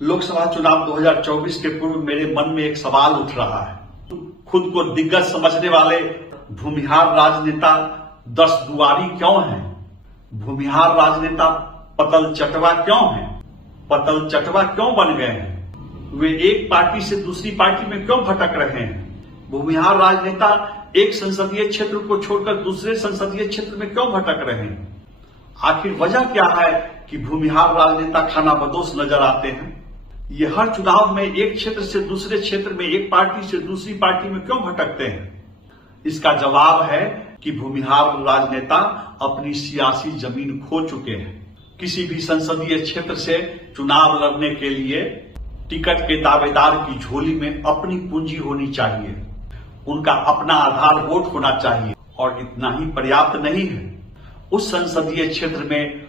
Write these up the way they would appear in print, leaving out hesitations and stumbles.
लोकसभा चुनाव 2024 के पूर्व मेरे मन में एक सवाल उठ रहा है। खुद को दिग्गज समझने वाले भूमिहार राजनेता 10 दुआरी क्यों हैं? भूमिहार राजनेता पतल चटवा क्यों हैं? पतल चटवा क्यों बन गए हैं? वे एक पार्टी से दूसरी पार्टी में क्यों भटक रहे हैं? भूमिहार राजनेता एक संसदीय क्षेत्र को छोड़कर दूसरे संसदीय क्षेत्र में क्यों भटक रहे हैं? आखिर वजह क्या है कि भूमिहार राजनेता खानाबदोश नजर आते हैं? ये हर चुनाव में एक क्षेत्र से दूसरे क्षेत्र में, एक पार्टी से दूसरी पार्टी में क्यों भटकते हैं? इसका जवाब है कि भूमिहार राजनेता अपनी सियासी जमीन खो चुके हैं। किसी भी संसदीय क्षेत्र से चुनाव लड़ने के लिए टिकट के दावेदार की झोली में अपनी पूंजी होनी चाहिए, उनका अपना आधार वोट होना चाहिए, और इतना ही पर्याप्त नहीं है। उस संसदीय क्षेत्र में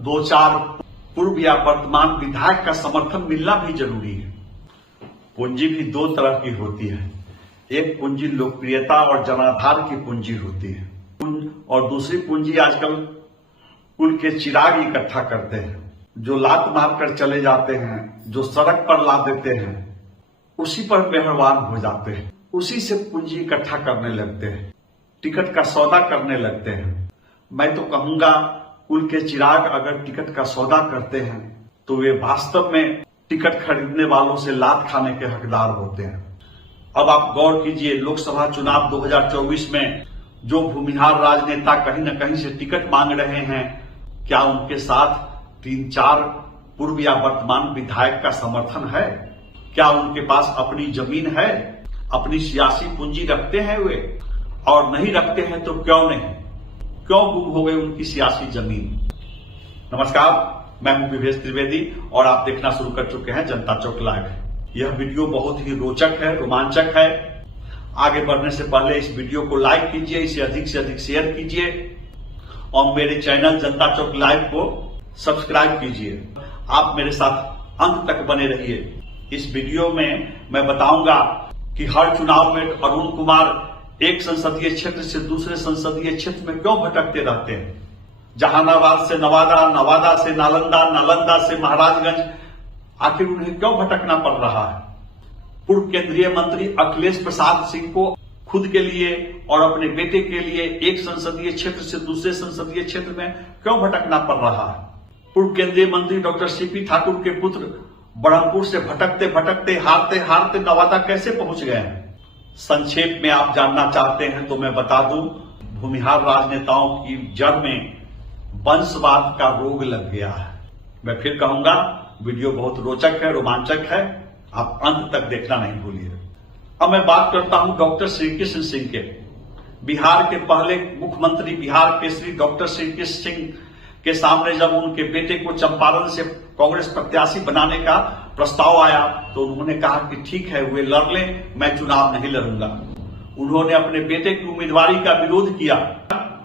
2-4 पूर्व या वर्तमान विधायक का समर्थन मिलना भी जरूरी है। पूंजी भी 2 तरह की होती है। एक पूंजी लोकप्रियता और जनाधार की पूंजी होती है, और दूसरी पूंजी आजकल कुल के चिराग इकट्ठा करते हैं, जो लात मारकर चले जाते हैं, जो सड़क पर ला देते हैं, उसी पर मेहरबान हो जाते हैं, उसी से पूंजी इकट्ठा करने लगते हैं, टिकट का सौदा करने लगते हैं। मैं तो कहूंगा, कुल के चिराग अगर टिकट का सौदा करते हैं तो वे वास्तव में टिकट खरीदने वालों से लात खाने के हकदार होते हैं। अब आप गौर कीजिए, लोकसभा चुनाव 2024 में जो भूमिहार राजनेता कहीं न कहीं से टिकट मांग रहे हैं, क्या उनके साथ 3-4 पूर्व या वर्तमान विधायक का समर्थन है? क्या उनके पास अपनी जमीन है? अपनी सियासी पूंजी रखते हैं वे? और नहीं रखते हैं तो क्यों नहीं? क्यों गुम हो गई उनकी सियासी जमीन? नमस्कार, मैं हूं विवेश त्रिवेदी और आप देखना शुरू कर चुके हैं जनता चौक लाइव। यह वीडियो बहुत ही रोचक है, रोमांचक है। आगे बढ़ने से पहले इस वीडियो को लाइक कीजिए, इसे अधिक से अधिक शेयर कीजिए और मेरे चैनल जनता चौक लाइव को सब्सक्राइब कीजिए। आप मेरे साथ अंत तक बने रहिए। इस वीडियो में मैं बताऊंगा कि हर चुनाव में अरुण कुमार एक संसदीय क्षेत्र से दूसरे संसदीय क्षेत्र में क्यों भटकते रहते हैं। जहानाबाद से नवादा, नवादा से नालंदा, नालंदा से महाराजगंज, आखिर उन्हें क्यों भटकना पड़ रहा है? पूर्व केंद्रीय मंत्री अखिलेश प्रसाद सिंह को खुद के लिए और अपने बेटे के लिए एक संसदीय क्षेत्र से दूसरे संसदीय क्षेत्र में क्यों भटकना पड़ रहा है? पूर्व केंद्रीय मंत्री डॉक्टर सीपी ठाकुर के पुत्र ब्रह्मपुर से भटकते भटकते, हारते हारते नवादा कैसे पहुंच गए हैं? संक्षेप में आप जानना चाहते हैं तो मैं बता दूं, भूमिहार राजनेताओं की जड़ में वंशवाद का रोग लग गया है। मैं फिर कहूंगा, वीडियो बहुत रोचक है, रोमांचक है, आप अंत तक देखना नहीं भूलिए। अब मैं बात करता हूं डॉक्टर श्री कृष्ण सिंह के। बिहार के पहले मुख्यमंत्री, बिहार केसरी डॉक्टर श्री कृष्ण सिंह के सामने जब उनके बेटे को चंपारण से कांग्रेस प्रत्याशी बनाने का प्रस्ताव आया तो उन्होंने कहा कि ठीक है, वे लड़ लें, मैं चुनाव नहीं लड़ूंगा। उन्होंने अपने बेटे की उम्मीदवारी का विरोध किया,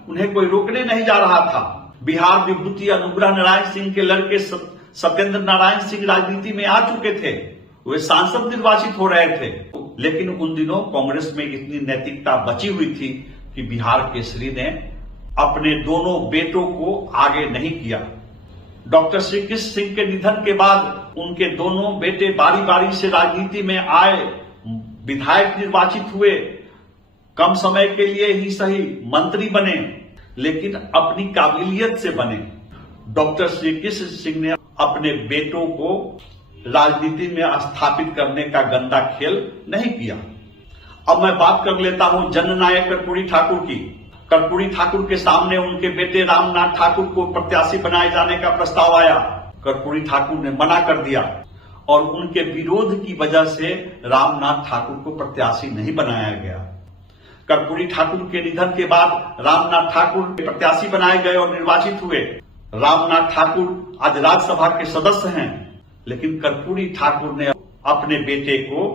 उन्हें कोई रोकने नहीं जा रहा था। बिहार विभूति अनुग्रह नारायण सिंह के लड़के सत्येंद्र नारायण सिंह राजनीति में आ चुके थे, वे सांसद निर्वाचित हो रहे थे, लेकिन उन दिनों कांग्रेस में इतनी नैतिकता बची हुई थी कि बिहार केसरी ने अपने दोनों बेटों को आगे नहीं किया। डॉक्टर श्री कृष्ण सिंह के निधन के बाद उनके दोनों बेटे बारी बारी से राजनीति में आए, विधायक निर्वाचित हुए, कम समय के लिए ही सही मंत्री बने, लेकिन अपनी काबिलियत से बने। डॉक्टर श्री कृष्ण सिंह ने अपने बेटों को राजनीति में स्थापित करने का गंदा खेल नहीं किया। अब मैं बात कर लेता हूं जननायक कर्पूरी ठाकुर की। कर्पूरी ठाकुर के सामने उनके बेटे रामनाथ ठाकुर को प्रत्याशी बनाए जाने का प्रस्ताव आया, कर्पूरी ठाकुर ने मना कर दिया और उनके विरोध की वजह से रामनाथ ठाकुर को प्रत्याशी नहीं बनाया गया। कर्पूरी ठाकुर के निधन के बाद रामनाथ ठाकुर प्रत्याशी बनाए गए और निर्वाचित हुए। रामनाथ ठाकुर आज राज्यसभा के सदस्य हैं, लेकिन कर्पूरी ठाकुर ने अपने बेटे को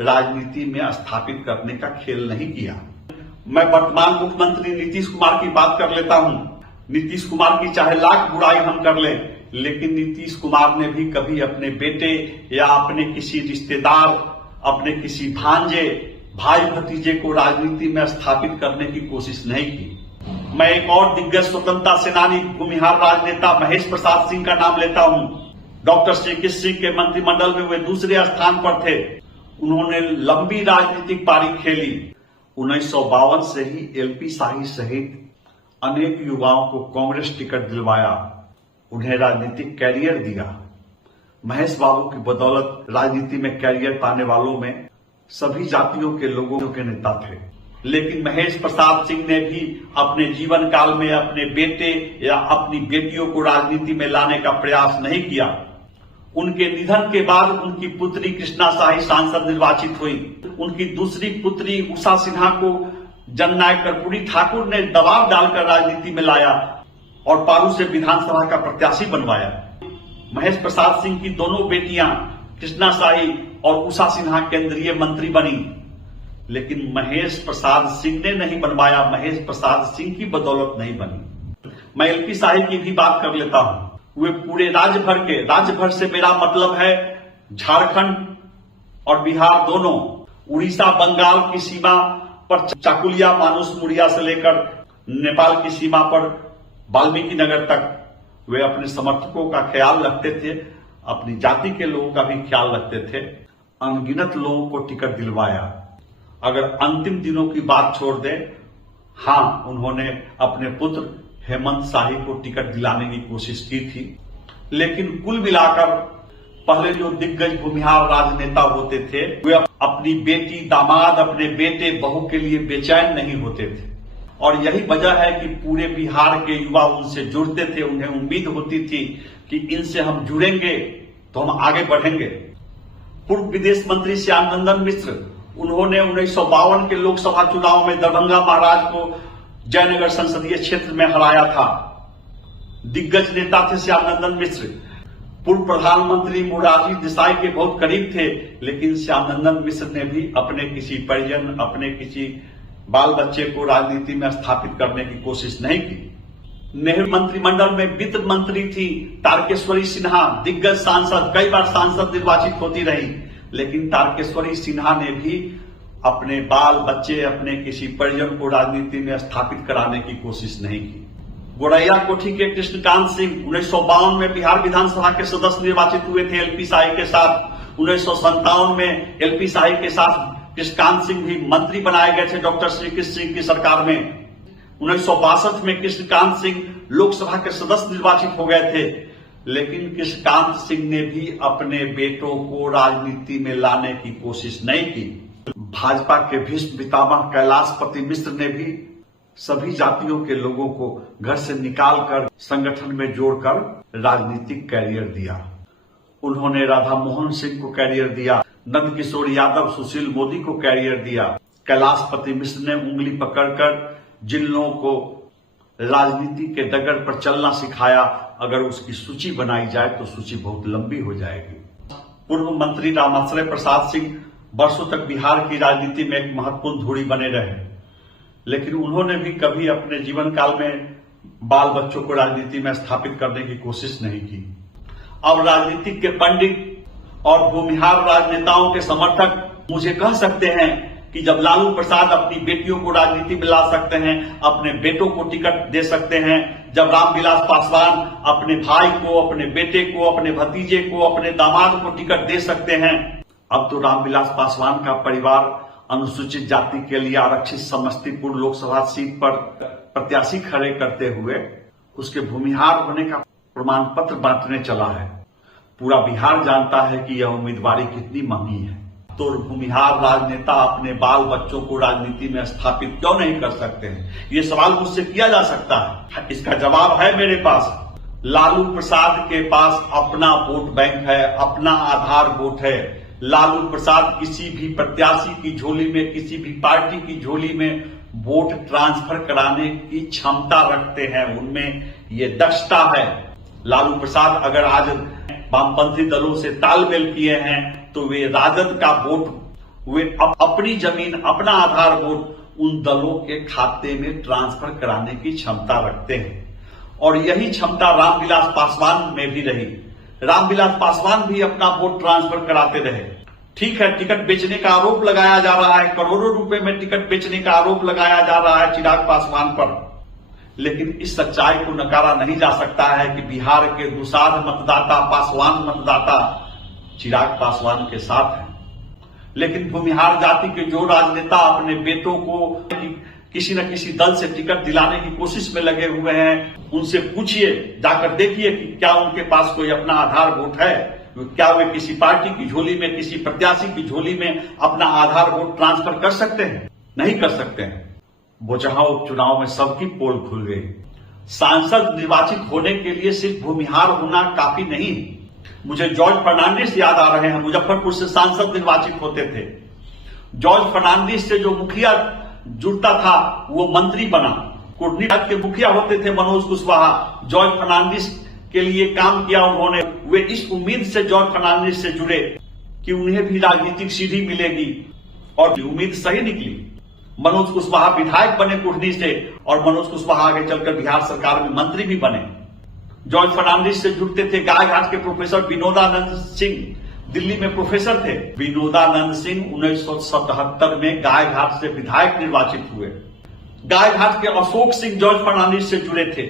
राजनीति में स्थापित करने का खेल नहीं किया। मैं वर्तमान मुख्यमंत्री नीतीश कुमार की बात कर लेता हूं। नीतीश कुमार की चाहे लाख बुराई हम कर लें, लेकिन नीतीश कुमार ने भी कभी अपने बेटे या अपने किसी रिश्तेदार, अपने किसी भांजे, भाई भतीजे को राजनीति में स्थापित करने की कोशिश नहीं की। मैं एक और दिग्गज स्वतंत्रता सेनानी भूमिहार राजनेता महेश प्रसाद सिंह का नाम लेता हूं। डॉक्टर श्री कृष्ण सिंह के मंत्रिमंडल में वे दूसरे स्थान पर थे। उन्होंने लंबी राजनीतिक पारी खेली। 1952 से ही एलपी शाही सहित अनेक युवाओं को कांग्रेस टिकट दिलवाया, उन्हें राजनीतिक कैरियर दिया। महेश बाबू की बदौलत राजनीति में कैरियर पाने वालों में सभी जातियों के लोगों के नेता थे। लेकिन महेश प्रसाद सिंह ने भी अपने जीवन काल में अपने बेटे या अपनी बेटियों को राजनीति में लाने का प्रयास नहीं किया। उनके निधन के बाद उनकी पुत्री कृष्णा शाही सांसद निर्वाचित हुई। उनकी दूसरी पुत्री उषा सिन्हा को जननायक कर्पूरी ठाकुर ने दबाव डालकर राजनीति में लाया और पारू से विधानसभा का प्रत्याशी बनवाया। महेश प्रसाद सिंह की दोनों बेटियां कृष्णा शाही और उषा सिन्हा केंद्रीय मंत्री बनी, लेकिन महेश प्रसाद सिंह ने नहीं बनवाया, महेश प्रसाद सिंह की बदौलत नहीं बनी। मैं एलपी शाही की भी बात कर लेता हूं। वे पूरे राज्य भर से मेरा मतलब है झारखंड और बिहार दोनों, उड़ीसा बंगाल की सीमा पर चाकुलिया मानुष मुड़िया से लेकर नेपाल की सीमा पर वाल्मीकि नगर तक वे अपने समर्थकों का ख्याल रखते थे, अपनी जाति के लोगों का भी ख्याल रखते थे। अनगिनत लोगों को टिकट दिलवाया। अगर अंतिम दिनों की बात छोड़ दें, हाँ, उन्होंने अपने पुत्र हेमंत शाही को टिकट दिलाने की कोशिश की थी, लेकिन कुल मिलाकर पहले जो दिग्गज भूमिहार राजनेता होते थे वे अपनी बेटी, दामाद, अपने बेटे, बहू के लिए बेचैन नहीं होते थे। और यही वजह है कि पूरे बिहार के युवा उनसे जुड़ते थे। उन्हें उम्मीद होती थी कि इनसे हम जुड़ेंगे तो हम आगे बढ़ेंगे। पूर्व विदेश मंत्री श्यामनंदन मिश्र, उन्होंने 1952 के लोकसभा चुनाव में दरभंगा महाराज को जयनगर संसदीय क्षेत्र में हराया था। दिग्गज नेता थे श्यामनंदन मिश्र। पूर्व प्रधानमंत्री मोरारजी देसाई के बहुत करीब थे, लेकिन श्यामनंदन मिश्र ने भी अपने किसी परिजन, अपने किसी बाल बच्चे को राजनीति में स्थापित करने की कोशिश नहीं की। नेहरू मंत्रिमंडल में वित्त मंत्री थी तारकेश्वरी सिन्हा, दिग्गज सांसद, कई बार सांसद निर्वाचित होती रही, लेकिन तारकेश्वरी सिन्हा ने भी अपने बाल बच्चे, अपने किसी परिजन को राजनीति में स्थापित कराने की कोशिश नहीं की। गोरैया कोठी के कृष्णकांत सिंह 1952 में बिहार विधानसभा के सदस्य निर्वाचित हुए थे एलपी शाही के साथ। 1957 में एलपी शाही के साथ कृष्णकांत सिंह भी मंत्री बनाए गए थे डॉक्टर श्री कृष्ण सिंह की सरकार में। 1962 में कृष्णकांत सिंह लोकसभा के सदस्य निर्वाचित हो गए थे, लेकिन कृष्णकांत सिंह ने भी अपने बेटों को राजनीति में लाने की कोशिश नहीं की। भाजपा के भीष्म पितामह कैलाशपति मिश्र ने भी सभी जातियों के लोगों को घर से निकालकर संगठन में जोड़कर राजनीतिक कैरियर दिया। उन्होंने राधा मोहन सिंह को कैरियर दिया, नंदकिशोर यादव, सुशील मोदी को कैरियर दिया। कैलाशपति मिश्र ने उंगली पकड़कर जिन लोगों को राजनीति के डगर पर चलना सिखाया, अगर उसकी सूची बनाई जाए तो सूची बहुत लंबी हो जाएगी। पूर्व मंत्री रामाश्रय प्रसाद सिंह वर्षों तक बिहार की राजनीति में एक महत्वपूर्ण धुरी बने रहे, लेकिन उन्होंने भी कभी अपने जीवन काल में बाल बच्चों को राजनीति में स्थापित करने की कोशिश नहीं की। अब राजनीतिक के पंडित और भूमिहार राजनेताओं के समर्थक मुझे कह सकते हैं कि जब लालू प्रसाद अपनी बेटियों को राजनीति में ला सकते हैं, अपने बेटों को टिकट दे सकते हैं, जब रामविलास पासवान अपने भाई को, अपने बेटे को, अपने भतीजे को, अपने दामाद को टिकट दे सकते हैं, अब तो रामविलास पासवान का परिवार अनुसूचित जाति के लिए आरक्षित समस्तीपुर लोकसभा सीट पर प्रत्याशी खड़े करते हुए उसके भूमिहार होने का प्रमाण पत्र बांटने चला है। पूरा बिहार जानता है कि यह उम्मीदवारी कितनी महंगी है। तो भूमिहार राजनेता अपने बाल बच्चों को राजनीति में स्थापित क्यों नहीं कर सकते हैं? ये सवाल मुझसे किया जा सकता है। इसका जवाब है मेरे पास। लालू प्रसाद के पास अपना वोट बैंक है, अपना आधार वोट है। लालू प्रसाद किसी भी प्रत्याशी की झोली में, किसी भी पार्टी की झोली में वोट ट्रांसफर कराने की क्षमता रखते हैं, उनमें ये दक्षता है। लालू प्रसाद अगर आज वामपंथी दलों से तालमेल किए हैं तो वे राजद का वोट, वे अपनी जमीन, अपना आधार वोट उन दलों के खाते में ट्रांसफर कराने की क्षमता रखते हैं। और यही क्षमता रामविलास पासवान में भी रही। रामविलास पासवान भी अपना वोट ट्रांसफर कराते रहे। ठीक है, टिकट बेचने का आरोप लगाया जा रहा है, करोड़ों रुपए में टिकट बेचने का आरोप लगाया जा रहा है चिराग पासवान पर, लेकिन इस सच्चाई को नकारा नहीं जा सकता है कि बिहार के दुसाध मतदाता, पासवान मतदाता चिराग पासवान के साथ हैं। लेकिन भूमिहार जाति के जो राजनेता अपने बेटों को किसी न किसी दल से टिकट दिलाने की कोशिश में लगे हुए हैं, उनसे पूछिए, जाकर देखिए कि क्या उनके पास कोई अपना आधार वोट है, क्या वे किसी पार्टी की झोली में, किसी प्रत्याशी की झोली में अपना आधार वोट ट्रांसफर कर सकते हैं? नहीं कर सकते हैं। बोचहां उपचुनाव में सबकी पोल खुल गई। सांसद निर्वाचित होने के लिए सिर्फ भूमिहार होना काफी नहीं। मुझे जॉर्ज फर्नांडिस याद आ रहे हैं, मुजफ्फरपुर से सांसद निर्वाचित होते थे। जॉर्ज फर्नांडिस से जो मुखिया जुड़ता था वो मंत्री बना। कुटनी के मुखिया होते थे मनोज कुशवाहा, जॉर्ज फर्नांडिस के लिए काम किया उन्होंने। वे इस उम्मीद से जॉर्ज फर्नांडिस से जुड़े कि उन्हें भी राजनीतिक सीढ़ी मिलेगी, और उम्मीद सही निकली। मनोज कुशवाहा विधायक बने कुटनी से, और मनोज कुशवाहा आगे चलकर बिहार सरकार में मंत्री भी बने। जॉर्ज फर्नांडिस से जुड़ते थे गायघाट के प्रोफेसर विनोदानंद सिंह, दिल्ली में प्रोफेसर थे। विनोदानंद सिंह 1977 में गायघाट से विधायक निर्वाचित हुए। गायघाट के अशोक सिंह जॉर्ज फर्नांडिस से जुड़े थे।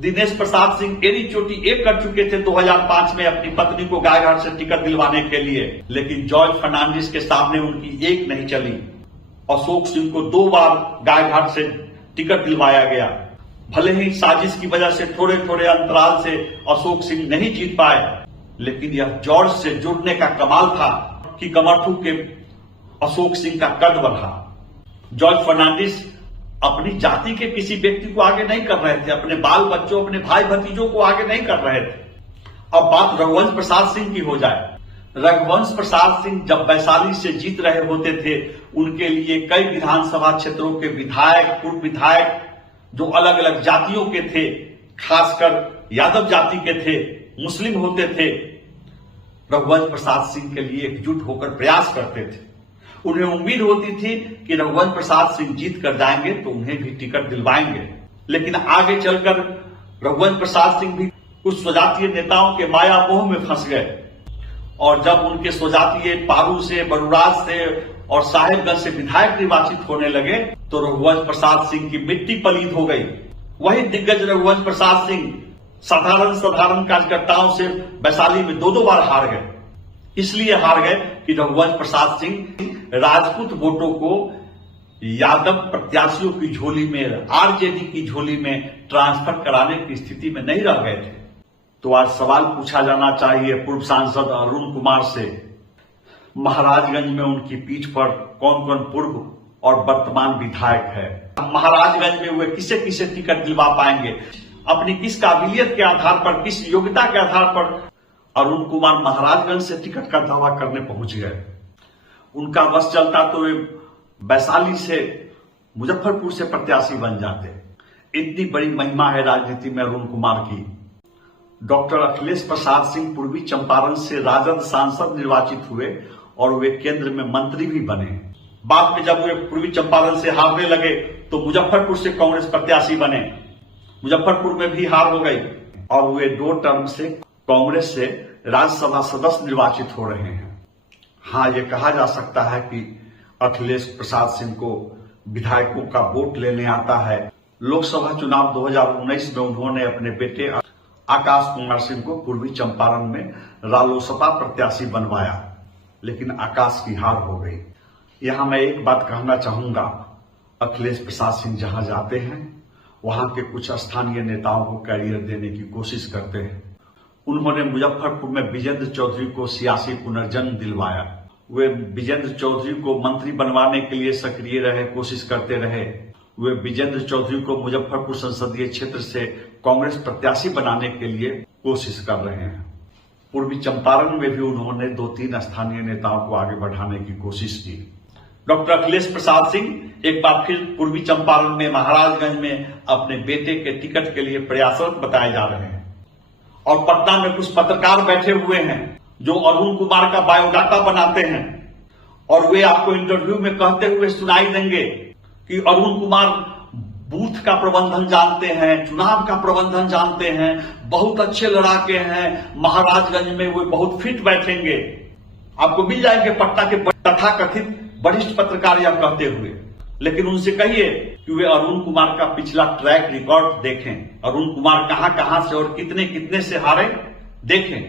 दिनेश प्रसाद सिंह एड़ी चोटी एक कर चुके थे 2005 में अपनी पत्नी को गायघाट से टिकट दिलवाने के लिए, लेकिन जॉर्ज फर्नांडिस के सामने उनकी एक नहीं चली। अशोक सिंह को 2 बार गायघाट से टिकट दिलवाया गया। भले ही साजिश की वजह से थोड़े थोड़े अंतराल से अशोक सिंह नहीं जीत पाए, लेकिन यह जॉर्ज से जुड़ने का कमाल था कि कमरथू के अशोक सिंह का कद बढ़ा। जॉर्ज फर्नांडिस अपनी जाति के किसी व्यक्ति को आगे नहीं कर रहे थे, अपने बाल बच्चों, अपने भाई भतीजों को आगे नहीं कर रहे थे। अब बात रघुवंश प्रसाद सिंह की हो जाए। रघुवंश प्रसाद सिंह जब वैशाली से जीत रहे होते थे, उनके लिए कई विधानसभा क्षेत्रों के विधायक, पूर्व विधायक जो अलग अलग जातियों के थे, खासकर यादव जाति के थे, मुस्लिम होते थे, रघुवंश प्रसाद सिंह के लिए एकजुट होकर प्रयास करते थे। उन्हें उम्मीद होती थी कि रघुवंश प्रसाद सिंह जीत कर जाएंगे तो उन्हें भी टिकट दिलवाएंगे। लेकिन आगे चलकर रघुवंश प्रसाद सिंह भी कुछ स्वजातीय नेताओं के माया मोह में फंस गए, और जब उनके स्वजातीय पारू से, बरुराज से और साहेबगंज से विधायक निर्वाचित होने लगे तो रघुवंश प्रसाद सिंह की मिट्टी पलीद हो गई। वही दिग्गज रघुवंश प्रसाद सिंह साधारण कार्यकर्ताओं से वैशाली में 2 बार हार गए। इसलिए हार गए कि रघुवंश प्रसाद सिंह राजपूत वोटों को यादव प्रत्याशियों की झोली में, आरजेडी की झोली में ट्रांसफर कराने की स्थिति में नहीं रह गए थे। तो आज सवाल पूछा जाना चाहिए पूर्व सांसद अरुण कुमार से, महाराजगंज में उनकी पीठ पर कौन कौन पूर्व और वर्तमान विधायक है? महाराजगंज में वे किसे किसे टिकट दिलवा पाएंगे? अपनी किस काबिलियत के आधार पर, किस योग्यता के आधार पर अरुण कुमार महाराजगंज से टिकट का दावा करने पहुंच गए? उनका बस चलता तो वे वैशाली से, मुजफ्फरपुर से प्रत्याशी बन जाते। इतनी बड़ी महिमा है राजनीति में अरुण कुमार की। डॉक्टर अखिलेश प्रसाद सिंह पूर्वी चंपारण से राजद सांसद निर्वाचित हुए और वे केंद्र में मंत्री भी बने। बाद में जब वे पूर्वी चंपारण से हारने लगे तो मुजफ्फरपुर से कांग्रेस प्रत्याशी बने। मुजफ्फरपुर में भी हार हो गई और वे 2 टर्म से कांग्रेस से राज्यसभा सदस्य निर्वाचित हो रहे हैं। हाँ, ये कहा जा सकता है कि अखिलेश प्रसाद सिंह को विधायकों का वोट लेने आता है। लोकसभा चुनाव 2019 में उन्होंने अपने बेटे आकाश कुमार सिंह को पूर्वी चंपारण में रालोसपा प्रत्याशी बनवाया, लेकिन आकाश की हार हो गई। यहां मैं एक बात कहना चाहूंगा, अखिलेश प्रसाद सिंह जहां जाते हैं वहां के कुछ स्थानीय नेताओं को कैरियर देने की कोशिश करते हैं। उन्होंने मुजफ्फरपुर में विजेंद्र चौधरी को सियासी पुनर्जन्म दिलवाया। वे विजेंद्र चौधरी को मंत्री बनवाने के लिए सक्रिय रहे, कोशिश करते रहे। वे विजेंद्र चौधरी को मुजफ्फरपुर संसदीय क्षेत्र से कांग्रेस प्रत्याशी बनाने के लिए कोशिश कर रहे हैं। पूर्वी चंपारण में भी उन्होंने 2-3 स्थानीय नेताओं को आगे बढ़ाने की कोशिश की। डॉक्टर अखिलेश प्रसाद सिंह एक बार फिर पूर्वी चंपारण में, महाराजगंज में अपने बेटे के टिकट के लिए प्रयासरत बताए जा रहे हैं। और पटना में कुछ पत्रकार बैठे हुए हैं जो अरुण कुमार का बायोडाटा बनाते हैं, और वे आपको इंटरव्यू में कहते हुए सुनाई देंगे कि अरुण कुमार बूथ का प्रबंधन जानते हैं, चुनाव का प्रबंधन जानते हैं, बहुत अच्छे लड़ाके हैं, महाराजगंज में वे बहुत फिट बैठेंगे। आपको मिल जाएंगे पटना के तथाकथित वरिष्ठ पत्रकार यह कहते हुए। लेकिन उनसे कहिए कि कि वे अरुण कुमार का पिछला ट्रैक रिकॉर्ड देखें। अरुण कुमार कहां कहां से और कितने कितने से हारे देखें।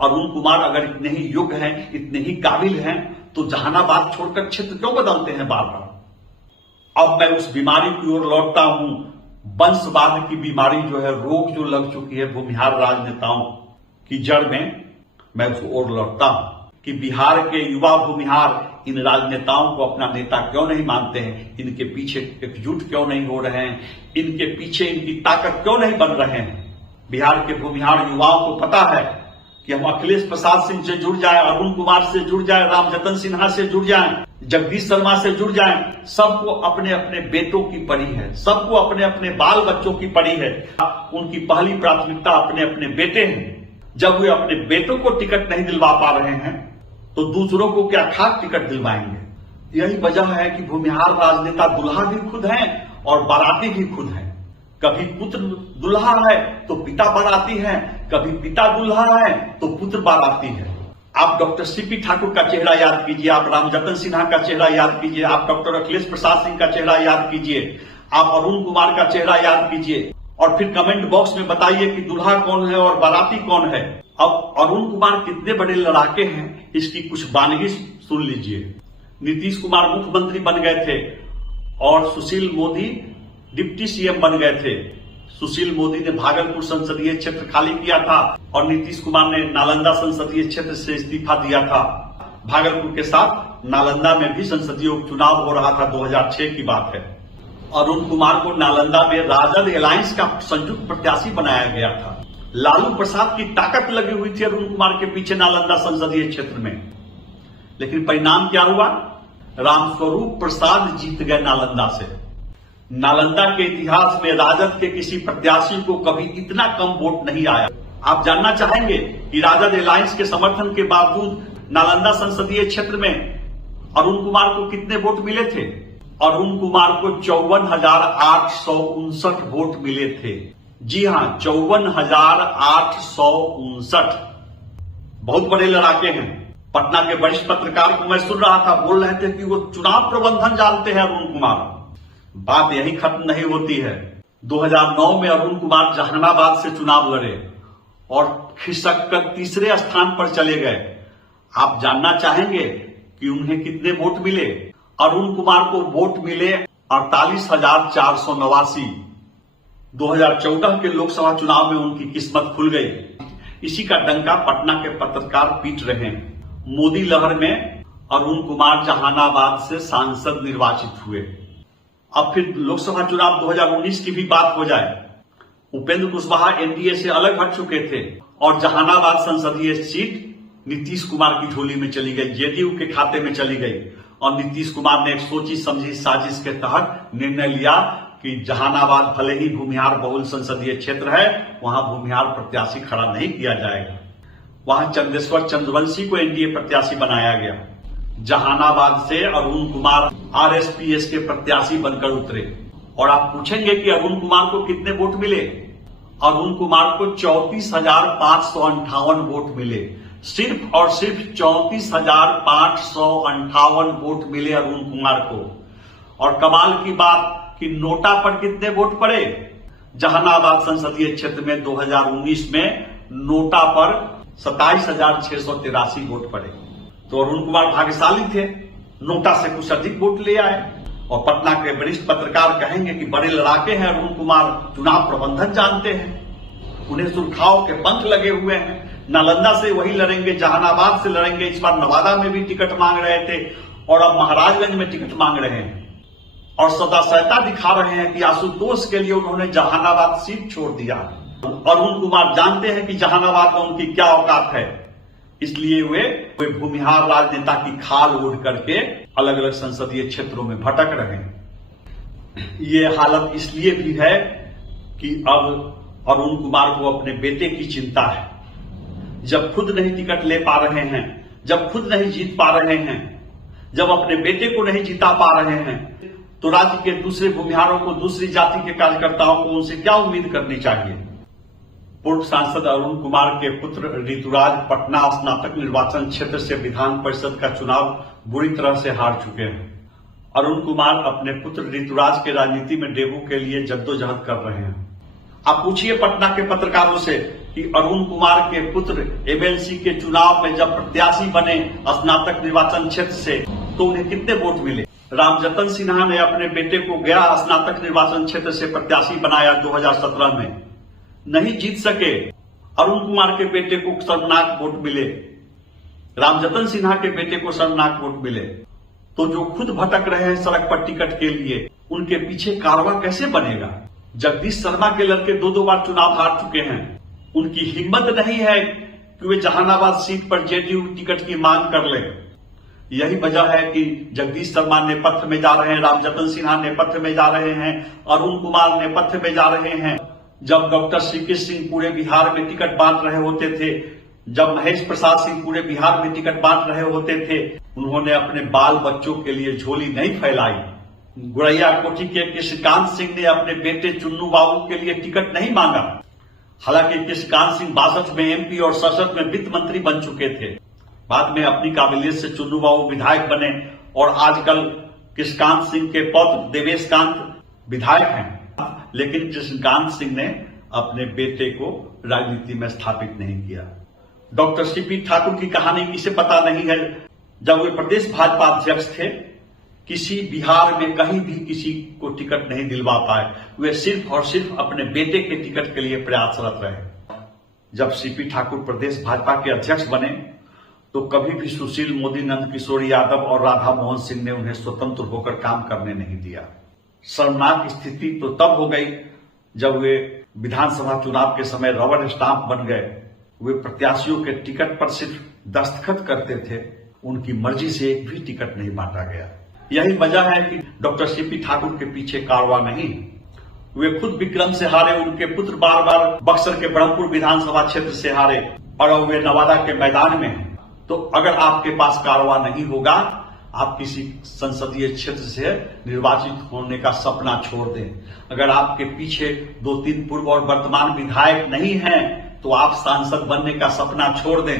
अरुण कुमार अगर इतने ही योग्य हैं, इतने ही काबिल हैं, तो जहानाबाद छोड़कर क्षेत्र क्यों बदलते हैं बार बार। अब मैं उस बीमारी की ओर लौटता हूं, वंशवाद की बीमारी जो है, रोग जो लग चुकी है भूमिहार राजनेताओं की जड़ में, मैं उस ओर लौटता हूं कि बिहार के युवा भूमिहार इन राजनेताओं को अपना नेता क्यों नहीं मानते हैं, इनके पीछे एकजुट क्यों नहीं हो रहे हैं, इनके पीछे इनकी ताकत क्यों नहीं बन रहे हैं। बिहार के भूमिहार युवाओं को पता है कि हम अखिलेश प्रसाद सिंह से जुड़ जाए, अरुण कुमार से जुड़ जाए, रामजतन सिन्हा से जुड़ जाएं, जगदीश शर्मा से जुड़ जाएं, सबको अपने अपने बेटों की पड़ी है, सबको अपने अपने बाल बच्चों की पड़ी है। उनकी पहली प्राथमिकता अपने अपने बेटे हैं। जब वे अपने बेटों को टिकट नहीं दिलवा पा रहे हैं तो दूसरों को क्या खाक टिकट दिलवाएंगे। यही वजह है कि भूमिहार राजनेता दुल्हा भी खुद हैं और बाराती भी खुद हैं। कभी पुत्र दुल्हा है तो पिता बाराती है, कभी पिता दुल्हा है तो पुत्र बाराती है। आप डॉक्टर सीपी ठाकुर का चेहरा याद कीजिए, आप रामजतन सिन्हा का चेहरा याद कीजिए, आप डॉक्टर अखिलेश प्रसाद सिंह का चेहरा याद कीजिए, आप अरुण कुमार का चेहरा याद कीजिए और फिर कमेंट बॉक्स में बताइए कि दुल्हा कौन है और बाराती कौन है। अब अरुण कुमार कितने बड़े लड़ाके हैं, इसकी कुछ बानगी सुन लीजिए। नीतीश कुमार मुख्यमंत्री बन गए थे और सुशील मोदी डिप्टी सीएम बन गए थे। सुशील मोदी ने भागलपुर संसदीय क्षेत्र खाली किया था और नीतीश कुमार ने नालंदा संसदीय क्षेत्र से इस्तीफा दिया था। भागलपुर के साथ नालंदा में भी संसदीय उपचुनाव हो रहा था, 2006 की बात है। अरुण कुमार को नालंदा में राजद अलायंस का संयुक्त प्रत्याशी बनाया गया था। लालू प्रसाद की ताकत लगी हुई थी अरुण कुमार के पीछे नालंदा संसदीय क्षेत्र में, लेकिन परिणाम क्या हुआ, रामस्वरूप प्रसाद जीत गए नालंदा से। नालंदा के इतिहास में राजद के किसी प्रत्याशी को कभी इतना कम वोट नहीं आया। आप जानना चाहेंगे कि राजद अलायंस के समर्थन के बावजूद नालंदा संसदीय क्षेत्र में अरुण कुमार को कितने वोट मिले थे। अरुण कुमार को 54,859 वोट मिले थे। जी हां, 54,859। बहुत बड़े लड़ाके हैं। पटना के वरिष्ठ पत्रकार को मैं सुन रहा था, बोल रहे थे कि वो चुनाव प्रबंधन जानते हैं अरुण कुमार। बात यही खत्म नहीं होती है। 2009 में अरुण कुमार जहानाबाद से चुनाव लड़े और खिसक कर तीसरे स्थान पर चले गए। आप जानना चाहेंगे कि उन्हें कितने वोट मिले। अरुण कुमार को वोट मिले 48,489। 2014 के लोकसभा चुनाव में उनकी किस्मत खुल गई। इसी का डंका पटना के पत्रकार पीट रहे हैं। मोदी लहर में अरुण कुमार जहानाबाद से सांसद निर्वाचित हुए। अब फिर लोकसभा चुनाव 2019 की भी बात हो जाए। उपेंद्र कुशवाहा एनडीए से अलग हट चुके थे और जहानाबाद संसदीय सीट नीतीश कुमार की झोली में चली गई, जेडीयू के खाते में चली गई और नीतीश कुमार ने एक सोची समझी साजिश के तहत निर्णय लिया कि जहानाबाद भले ही भूमिहार बहुल संसदीय क्षेत्र है, वहां भूमिहार प्रत्याशी खड़ा नहीं किया जाएगा। वहां चंदेश्वर चंद्रवंशी को एनडीए प्रत्याशी बनाया गया। जहानाबाद से अरुण कुमार आरएसपीएस के प्रत्याशी बनकर उतरे। और आप पूछेंगे कि अरुण कुमार को कितने वोट मिले। अरुण कुमार को 34,558 वोट मिले। सिर्फ और सिर्फ 34,558 वोट मिले अरुण कुमार को। और कमाल की बात कि नोटा पर कितने वोट पड़े। जहानाबाद संसदीय क्षेत्र में 2019 में नोटा पर 27,683 वोट पड़े। तो अरुण कुमार भाग्यशाली थे, नोटा से कुछ अधिक वोट ले आए। और पटना के वरिष्ठ पत्रकार कहेंगे कि बड़े लड़ाके हैं अरुण कुमार, चुनाव प्रबंधन जानते हैं, उन्हें सुरखाओं के पंख लगे हुए हैं। नालंदा से वही लड़ेंगे, जहानाबाद से लड़ेंगे। इस बार नवादा में भी टिकट मांग रहे थे और अब महाराजगंज में टिकट मांग रहे हैं और सदाशयता दिखा रहे हैं कि आशुतोष के लिए उन्होंने जहानाबाद सीट छोड़ दिया। अरुण कुमार जानते हैं कि जहानाबाद में उनकी क्या औकात है, इसलिए वे भूमिहार राजनेता की खाल ओढ़ करके अलग अलग संसदीय क्षेत्रों में भटक रहे हैं। ये हालत इसलिए भी है कि अब अरुण कुमार को अपने बेटे की चिंता है। जब खुद नहीं टिकट ले पा रहे हैं, जब खुद नहीं जीत पा रहे हैं, जब अपने बेटे को नहीं जिता पा रहे हैं, तो राज्य के दूसरे भूमिहारों को, दूसरी जाति के कार्यकर्ताओं को उनसे क्या उम्मीद करनी चाहिए। पूर्व सांसद अरुण कुमार के पुत्र ऋतुराज पटना स्नातक निर्वाचन क्षेत्र से विधान परिषद का चुनाव बुरी तरह से हार चुके हैं। अरुण कुमार अपने पुत्र ऋतुराज के राजनीति में डेब्यू के लिए जद्दोजहद कर रहे हैं। आप पूछिए पटना के पत्रकारों से कि अरुण कुमार के पुत्र एमएलसी के चुनाव में जब प्रत्याशी बने स्नातक निर्वाचन क्षेत्र से तो उन्हें कितने वोट मिले। रामजतन सिन्हा ने अपने बेटे को गया स्नातक निर्वाचन क्षेत्र से प्रत्याशी बनाया 2017 में, नहीं जीत सके। अरुण कुमार के बेटे को शर्मनाक वोट मिले, रामजतन सिन्हा के बेटे को शर्मनाक वोट मिले। तो जो खुद भटक रहे हैं सड़क पर टिकट के लिए, उनके पीछे कारवा कैसे बनेगा। जगदीश शर्मा के लड़के 2 बार चुनाव हार चुके हैं, उनकी हिम्मत नहीं है कि वे जहानाबाद सीट पर जेडीयू टिकट की मांग कर ले। यही वजह है कि जगदीश शर्मा नेपथ्य में जा रहे हैं, रामजतन सिन्हा नेपथ्य में जा रहे हैं, अरुण कुमार नेपथ्य में जा रहे हैं। जब डॉक्टर सीके सिंह पूरे बिहार में टिकट बांट रहे होते थे, जब महेश प्रसाद सिंह पूरे बिहार में टिकट बांट रहे होते थे, उन्होंने अपने बाल बच्चों के लिए झोली नहीं फैलाई। गुरैया कोठी के कृष्णकांत सिंह ने अपने बेटे चुन्नू बाबू के लिए टिकट नहीं मांगा। हालांकि कृष्णकांत सिंह 62 में एमपी और 67 में वित्त मंत्री बन चुके थे। बाद में अपनी काबिलियत से चुन्नू बाबू विधायक बने और आजकल कृष्णकांत सिंह के पौत्र देवेश कांत विधायक हैं। लेकिन कृष्णकांत सिंह ने अपने बेटे को राजनीति में स्थापित नहीं किया। डॉक्टर सीपी ठाकुर की कहानी किसे पता नहीं है। जब वे प्रदेश भाजपा अध्यक्ष थे, किसी बिहार में कहीं भी किसी को टिकट नहीं दिलवा पाए। वे सिर्फ और सिर्फ अपने बेटे के टिकट के लिए प्रयासरत रहे। जब सीपी ठाकुर प्रदेश भाजपा के अध्यक्ष बने तो कभी भी सुशील मोदी, नंदकिशोर यादव और राधा मोहन सिंह ने उन्हें स्वतंत्र होकर काम करने नहीं दिया। शर्मनाक स्थिति तो तब हो गई जब वे विधानसभा चुनाव के समय रबर स्टाम्प बन गए। वे प्रत्याशियों के टिकट पर सिर्फ दस्तखत करते थे, उनकी मर्जी से एक भी टिकट नहीं बांटा गया। यही वजह है कि डॉक्टर सीपी ठाकुर के पीछे कारवा नहीं। वे खुद विक्रम से हारे, उनके पुत्र बार बार बक्सर के ब्रह्मपुर विधानसभा क्षेत्र से हारे और अब वे नवादा के मैदान में हैं। तो अगर आपके पास कारवा नहीं होगा, आप किसी संसदीय क्षेत्र से निर्वाचित होने का सपना छोड़ दें। अगर आपके पीछे 2-3 पूर्व और वर्तमान विधायक नहीं हैं तो आप सांसद बनने का सपना छोड़ दें।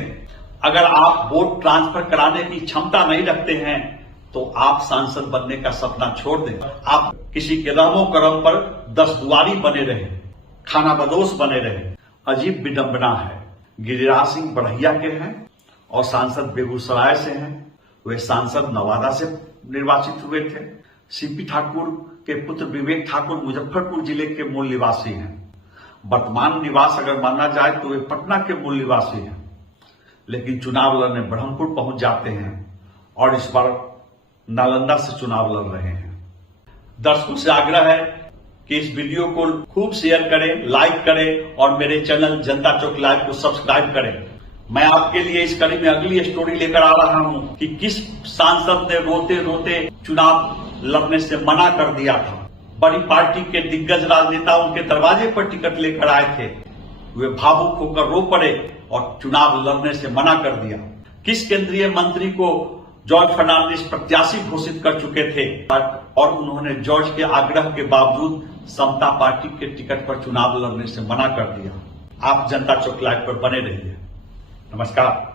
अगर आप वोट ट्रांसफर कराने की क्षमता नहीं रखते हैं तो आप सांसद बनने का सपना छोड़ दें। आप किसी के रहमो करम पर 10 दुआरी बने रहे, खाना बदोश बने रहे। अजीब विडंबना है। गिरिराज सिंह बढ़िया के हैं और सांसद बेगूसराय से हैं। वे सांसद नवादा से निर्वाचित हुए थे। सीपी ठाकुर के पुत्र विवेक ठाकुर मुजफ्फरपुर जिले के मूल निवासी हैं। वर्तमान निवास अगर माना जाए तो वे पटना के मूल निवासी हैं, लेकिन चुनाव लड़ने ब्रह्मपुर पहुंच जाते हैं और इस बार नालंदा से चुनाव लड़ रहे हैं। दर्शकों से आग्रह है कि इस वीडियो को खूब शेयर करें, लाइक करें और मेरे चैनल जनता चौक लाइव को सब्सक्राइब करें। मैं आपके लिए इस कड़ी में अगली स्टोरी लेकर आ रहा हूं कि किस सांसद ने रोते रोते चुनाव लड़ने से मना कर दिया था। बड़ी पार्टी के दिग्गज राजनेता उनके दरवाजे पर टिकट लेकर आए थे, वे भावुक होकर रो पड़े और चुनाव लड़ने से मना कर दिया। किस केंद्रीय मंत्री को जॉर्ज फर्नांडिस प्रत्याशी घोषित कर चुके थे और उन्होंने जॉर्ज के आग्रह के बावजूद समता पार्टी के टिकट पर चुनाव लड़ने से मना कर दिया। आप जनता चौक लाइव पर बने रहिए। नमस्कार।